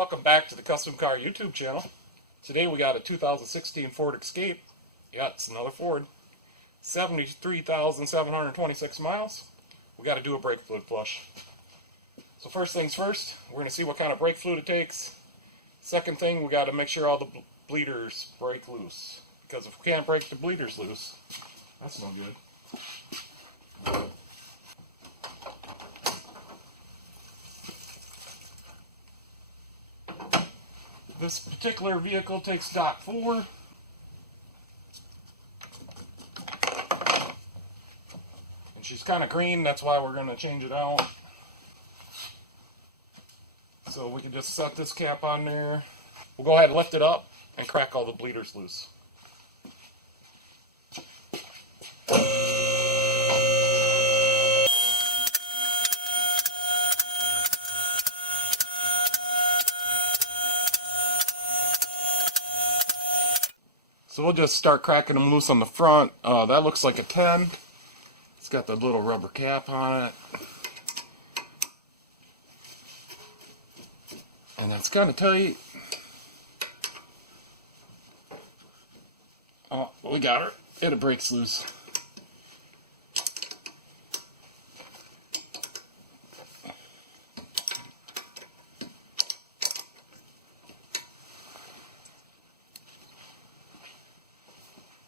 Welcome back to the Custom Car YouTube channel. Today we got a 2016 Ford Escape. Yeah, it's another Ford. 73,726 miles. We got to do a brake fluid flush. So first things first, we're going to see what kind of brake fluid it takes. Second thing, we got to make sure all the bleeders break loose. Because if we can't break the bleeders loose, that's no good. This particular vehicle takes Dock 4. And she's kind of green, that's why we're going to change it out. So we can just set this cap on there. We'll go ahead and lift it up and crack all the bleeders loose. So we'll just start cracking them loose on the front. That looks like a 10. It's got the little rubber cap on it. And that's kind of tight. Oh, we got her. It breaks loose.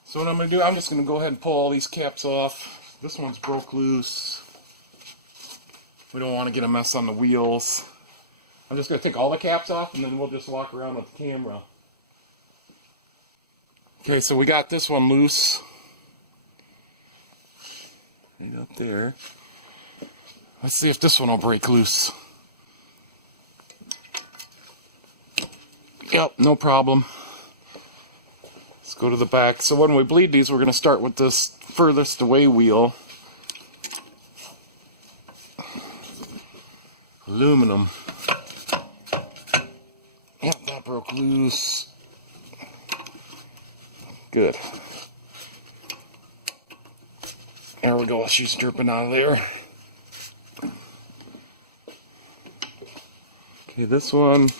So what I'm going to do, I'm just going to go ahead and pull all these caps off. This one's broke loose. We don't want to get a mess on the wheels. I'm just going to take all the caps off and then we'll just walk around with the camera. Okay, so we got this one loose. Right up there. Let's see if this one will break loose. Yep, no problem. Let's go to the back. So when we bleed these, we're going to start with this furthest away wheel. Aluminum. Yep, that broke loose. Good. There we go. She's dripping out of there. Okay, this one.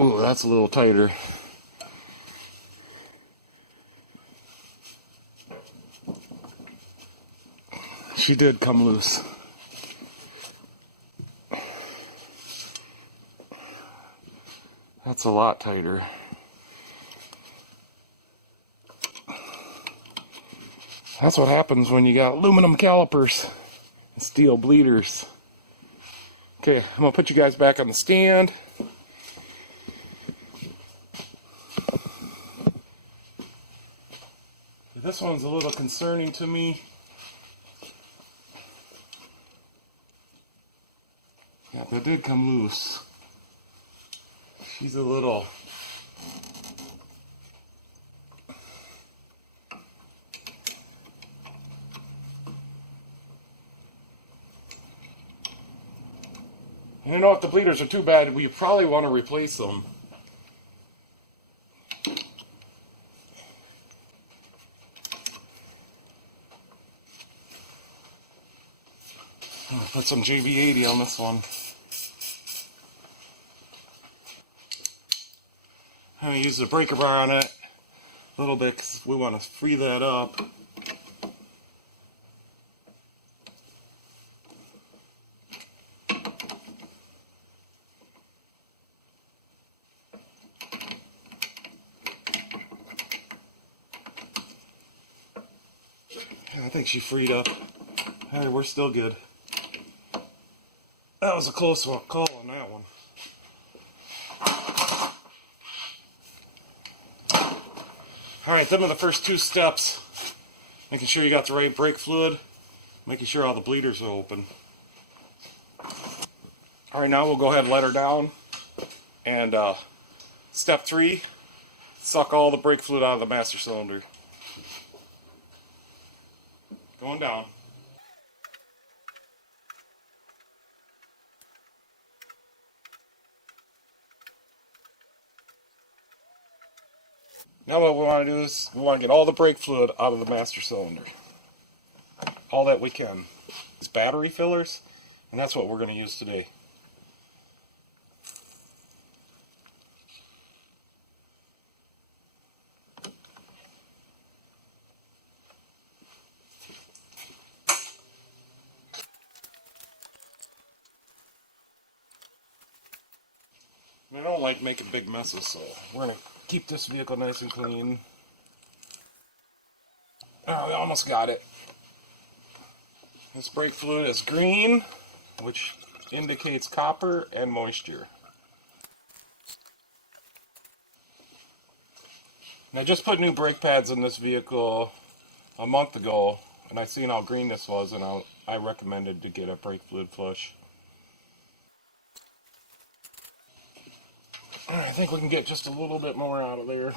Oh, that's a little tighter. She did come loose. That's a lot tighter. That's what happens when you got aluminum calipers and steel bleeders. Okay, I'm going to put you guys back on the stand. This one's a little concerning to me. Yeah, that did come loose. She's a little... And you know, if the bleeders are too bad, we probably want to replace them. Put some JB80 on this one. I'm going to use the breaker bar on it a little bit because we want to free that up. I think she freed up. Hey, we're still good. That was a close call on that one. Alright, them are the first two steps. Making sure you got the right brake fluid. Making sure all the bleeders are open. Alright, now we'll go ahead and let her down. And step 3, suck all the brake fluid out of the master cylinder. Going down. Now what we want to do is we want to get all the brake fluid out of the master cylinder. All that we can. These battery fillers, And that's what we're going to use today. I don't like making big messes, so we're going to keep this vehicle nice and clean. Oh, we almost got it. This brake fluid is green, which indicates copper and moisture. And I just put new brake pads in this vehicle a month ago, and I seen how green this was, and I recommended to get a brake fluid flush. I think we can get just a little bit more out of there.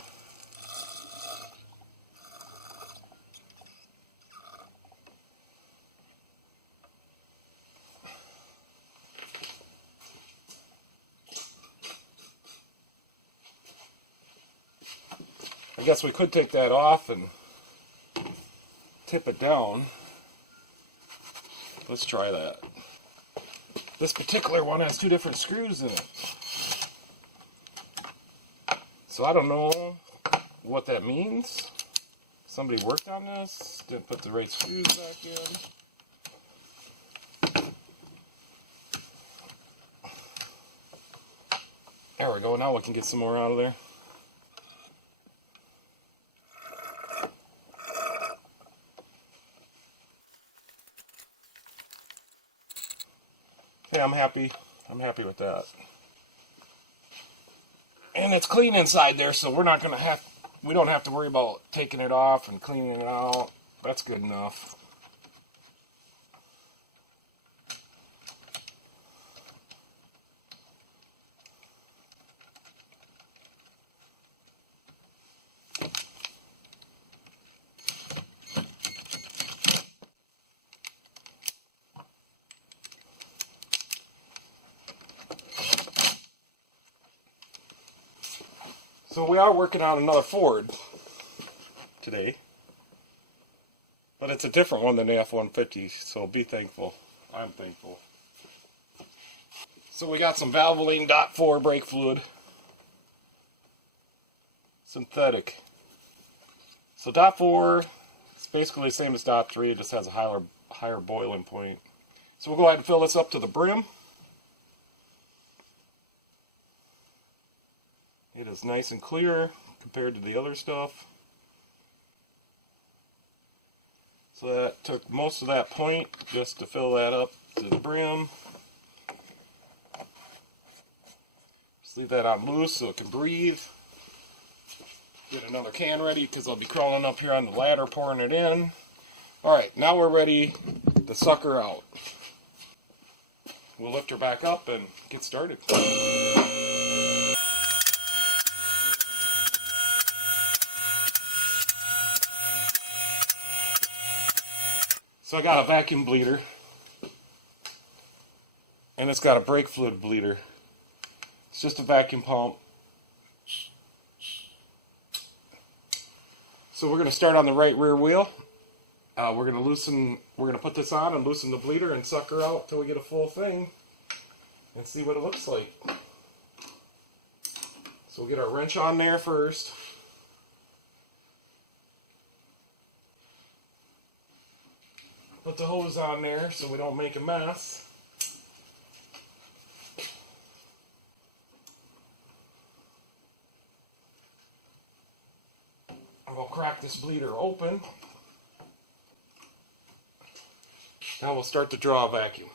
I guess we could take that off and tip it down. Let's try that. This particular one has two different screws in it. So I don't know what that means. Somebody worked on this, didn't put the right screws back in. There we go, now we can get some more out of there. Hey, I'm happy with that. And it's clean inside there, so we don't have to worry about taking it off and cleaning it out. That's good enough. So we are working on another Ford today, but it's a different one than the F-150, so be thankful. I'm thankful. So we got some Valvoline DOT4 brake fluid, synthetic. So DOT4 is basically the same as DOT3, it just has a higher boiling point. So we'll go ahead and fill this up to the brim. It is nice and clear compared to the other stuff. So that took most of that point just to fill that up to the brim. Just leave that on loose so it can breathe. Get another can ready because I'll be crawling up here on the ladder pouring it in. Alright, now we're ready to suck her out. We'll lift her back up and get started. So I got a vacuum bleeder, and it's got a brake fluid bleeder. It's just a vacuum pump. So we're going to start on the right rear wheel. We're going to put this on and loosen the bleeder and suck her out till we get a full thing and see what it looks like. So we'll get our wrench on there first. Put the hose on there so we don't make a mess. I'm going to crack this bleeder open. Now we'll start the draw vacuum.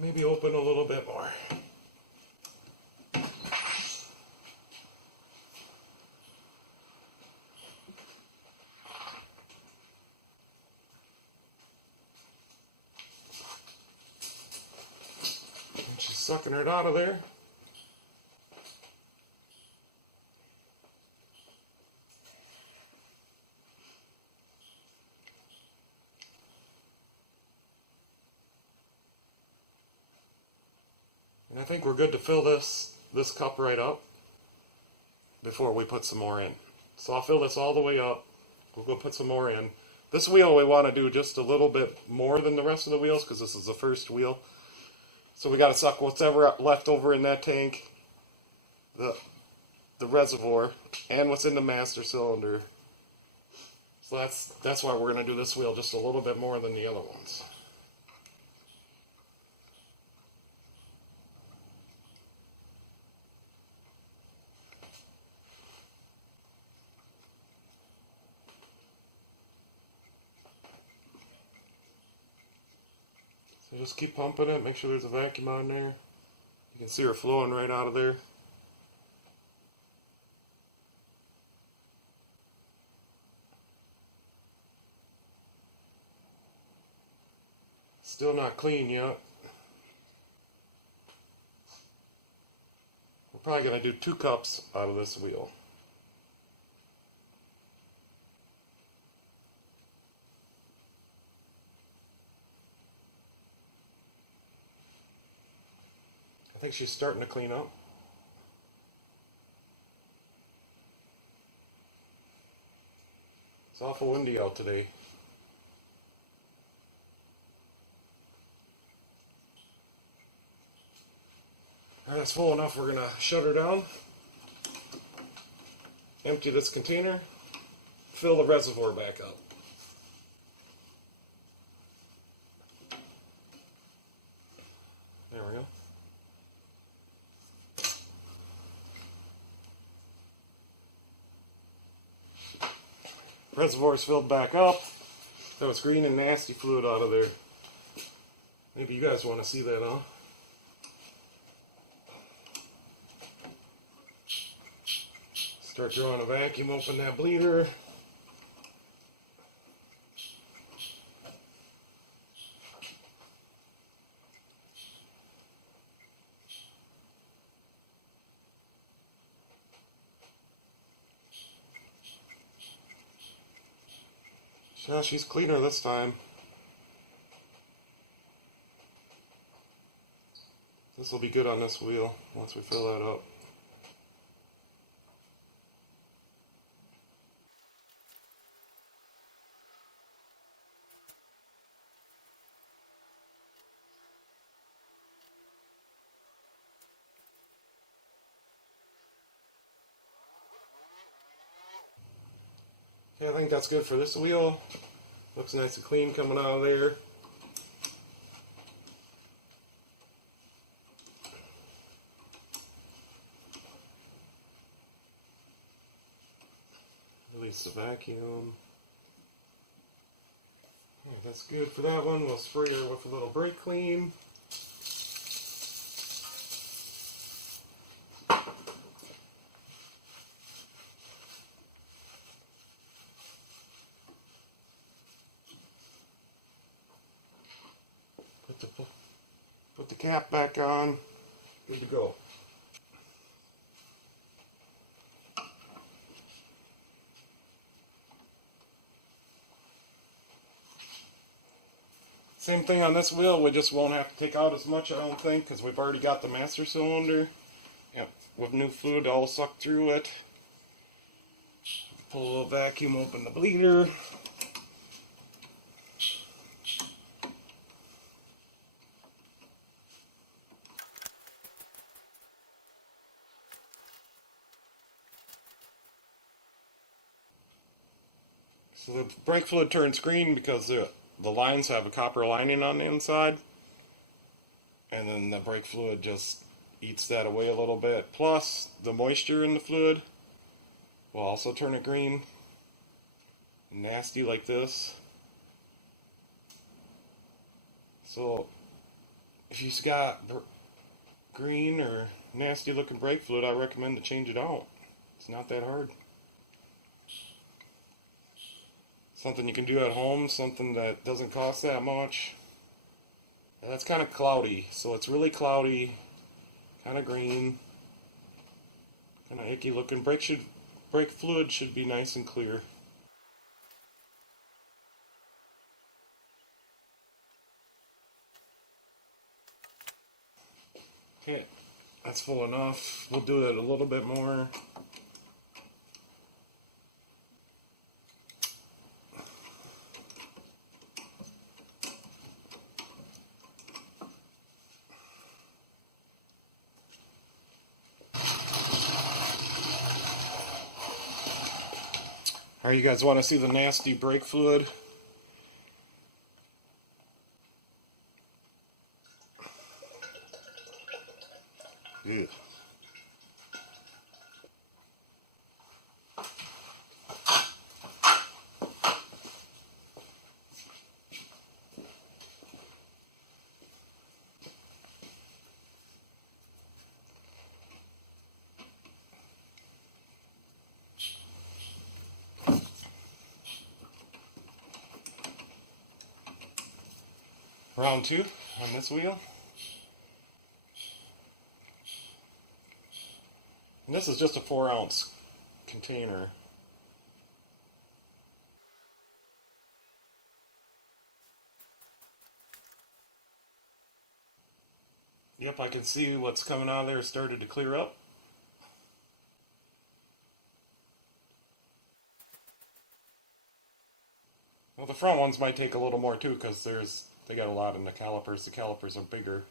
Maybe open a little bit more. And she's sucking it out of there. And I think we're good to fill this cup right up. before we put some more in. So I'll fill this all the way up. We'll go put some more in. This wheel we want to do just a little bit more than the rest of the wheels because this is the first wheel. So we got to suck whatever left over in that tank, the reservoir, and what's in the master cylinder. So that's why we're going to do this wheel just a little bit more than the other ones. So just keep pumping it, make sure there's a vacuum on there. You can see her flowing right out of there. Still not clean yet. We're probably going to do 2 cups out of this wheel. I think she's starting to clean up. It's awful windy out today. Alright, that's full enough. We're going to shut her down, empty this container, fill the reservoir back up. There we go. Reservoir's filled back up. That was green and nasty fluid out of there. Maybe you guys want to see that, huh? Start drawing a vacuum, open that bleeder. Yeah, she's cleaner this time. This will be good on this wheel once we fill that up. Okay, I think that's good for this wheel. Looks nice and clean coming out of there. Release the vacuum. Okay, that's good for that one. We'll spray her with a little brake clean. Put the cap back on. Good to go. Same thing on this wheel, we just won't have to take out as much, I don't think, because we've already got the master cylinder. Yep, with new fluid all sucked through it. Pull a little vacuum, open the bleeder. So the brake fluid turns green because the lines have a copper lining on the inside. And then the brake fluid just eats that away a little bit. Plus, the moisture in the fluid will also turn it green. Nasty like this. So, if you've got green or nasty looking brake fluid, I recommend to change it out. It's not that hard. Something you can do at home, something that doesn't cost that much. And that's kind of cloudy, so it's really cloudy, kind of green, kind of icky looking. Brake fluid should be nice and clear. Okay, that's full enough. We'll do it a little bit more. Alright, you guys want to see the nasty brake fluid? Ew. Round 2 on this wheel. And this is just a 4-ounce container. Yep, I can see what's coming out of there started to clear up. Well, the front ones might take a little more too because they got a lot in the calipers. The calipers are bigger.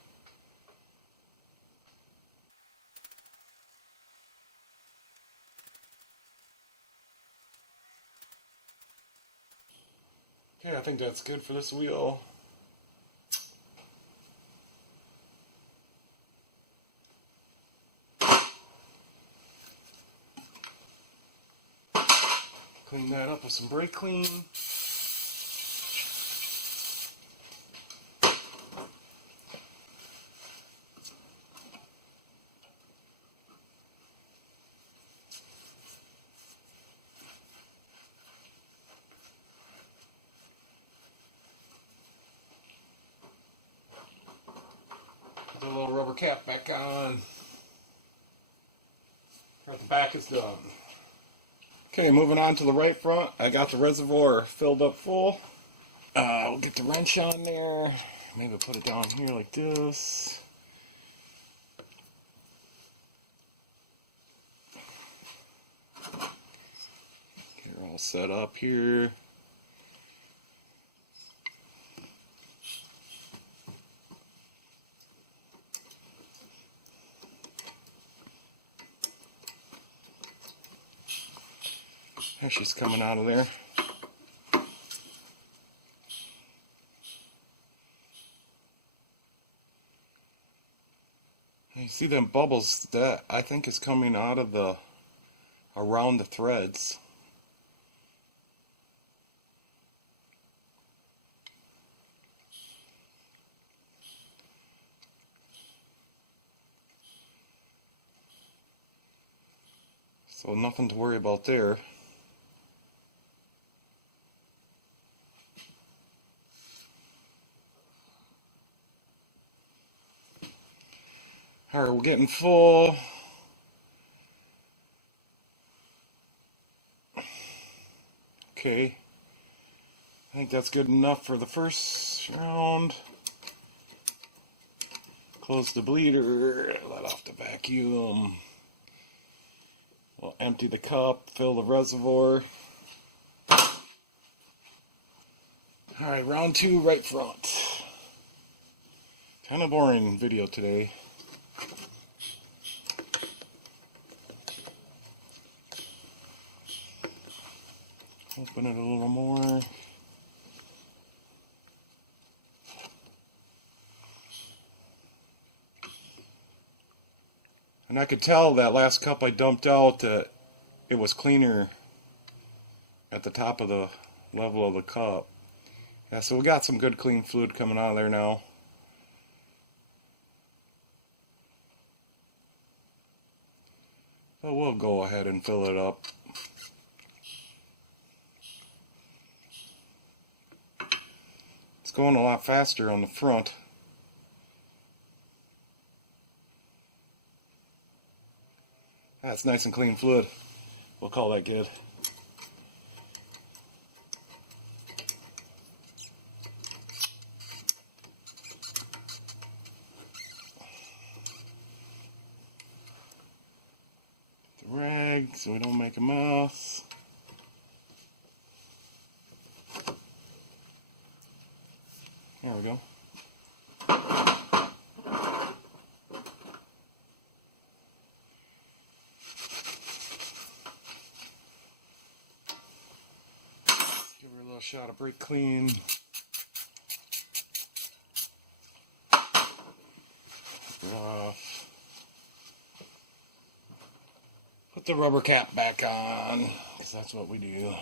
Okay, I think that's good for this wheel. Clean that up with some brake clean. Put the little rubber cap back on. Right, the back is done. Okay, moving on to the right front. I got the reservoir filled up full. We'll get the wrench on there. Maybe put it down here like this. Get her all set up here. There she's coming out of there. You see them bubbles? That I think is coming out of around the threads. So nothing to worry about there. Alright, we're getting full. Okay. I think that's good enough for the first round. Close the bleeder, let off the vacuum. We'll empty the cup, fill the reservoir. Alright, round 2, right front. Kind of boring video today. Open it a little more. And I could tell that last cup I dumped out that it was cleaner at the top of the level of the cup. Yeah, so we got some good clean fluid coming out of there now. So we'll go ahead and fill it up. It's going a lot faster on the front. That's nice and clean fluid. We'll call that good. The rag so we don't make a mess. There we go. little shot of brake clean. Put the rubber cap back on, because that's what we do.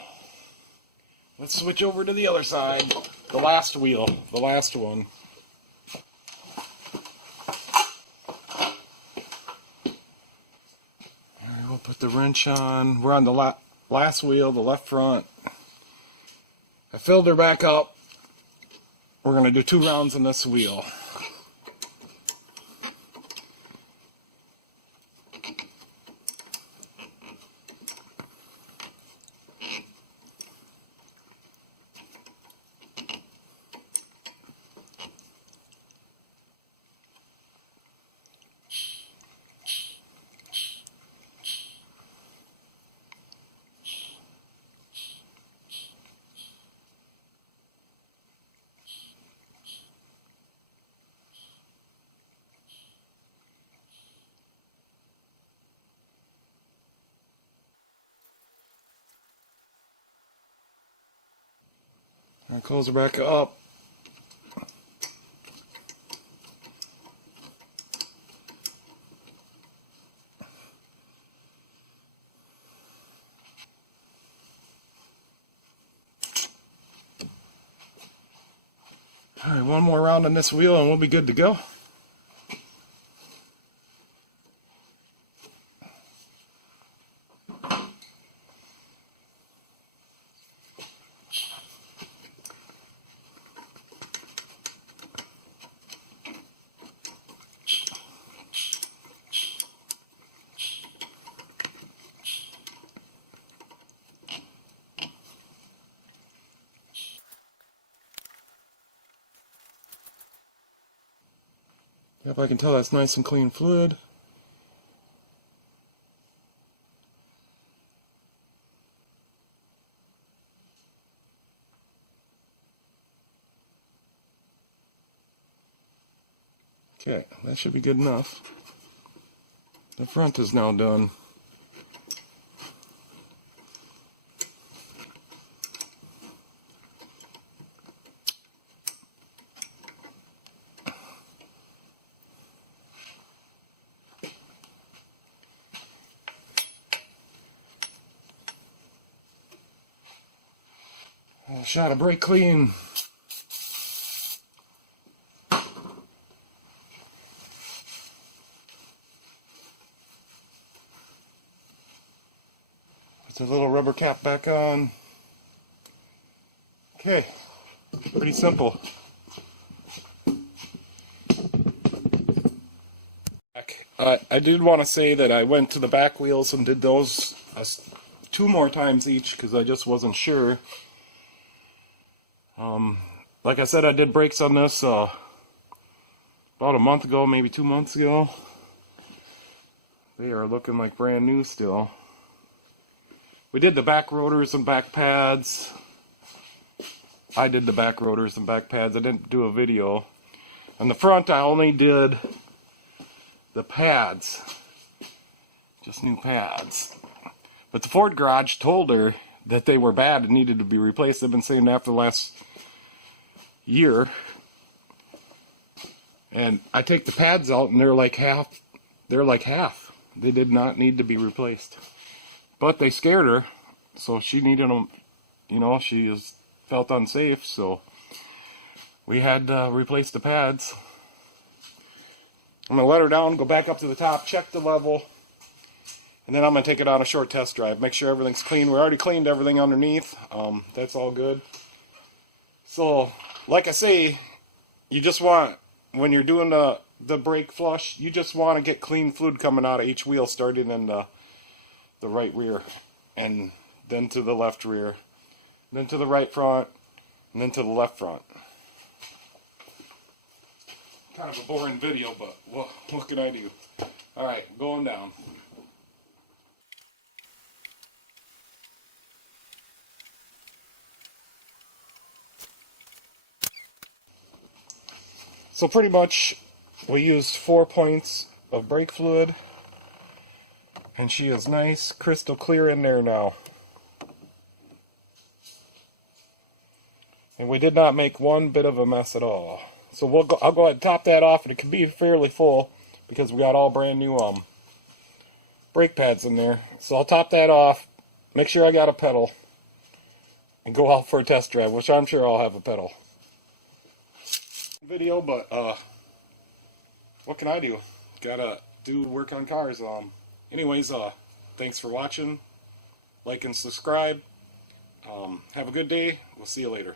Let's switch over to the other side. The last wheel, the last one. Alright, we'll put the wrench on. We're on the last wheel, the left front. I filled her back up. We're going to do 2 rounds on this wheel. And close her back up. Alright, one more round on this wheel and we'll be good to go. Yep, I can tell that's nice and clean fluid. Okay, that should be good enough. The front is now done. A shot of brake clean. Put the little rubber cap back on. Okay, pretty simple. I did want to say that I went to the back wheels and did those 2 more times each because I just wasn't sure. Like I said, I did brakes on this about a month ago, maybe 2 months ago. They are looking like brand new still. We did the back rotors and back pads. I did the back rotors and back pads. I didn't do a video. On the front, I only did the pads. Just new pads. But the Ford garage told her that they were bad and needed to be replaced. They've been saying that for the last year. And I take the pads out and they're like half. They did not need to be replaced. But they scared her, so she needed them. You know, she felt unsafe, so we had to replace the pads. I'm going to let her down, go back up to the top, check the level, and then I'm going to take it on a short test drive. Make sure everything's clean. We already cleaned everything underneath. That's all good. So, like I say, you just want, when you're doing the brake flush, you just want to get clean fluid coming out of each wheel, starting in the right rear, and then to the left rear, then to the right front, and then to the left front. Kind of a boring video, but what can I do? Alright, going down. So pretty much we used 4 points of brake fluid, and she is nice, crystal clear in there now. And we did not make one bit of a mess at all. So I'll go ahead and top that off, and it can be fairly full because we got all brand new brake pads in there. So I'll top that off, make sure I got a pedal, and go out for a test drive, which I'm sure I'll have a pedal. Video, but what can I do? Gotta do work on cars. Anyways, thanks for watching. Like and subscribe. Have a good day. We'll see you later.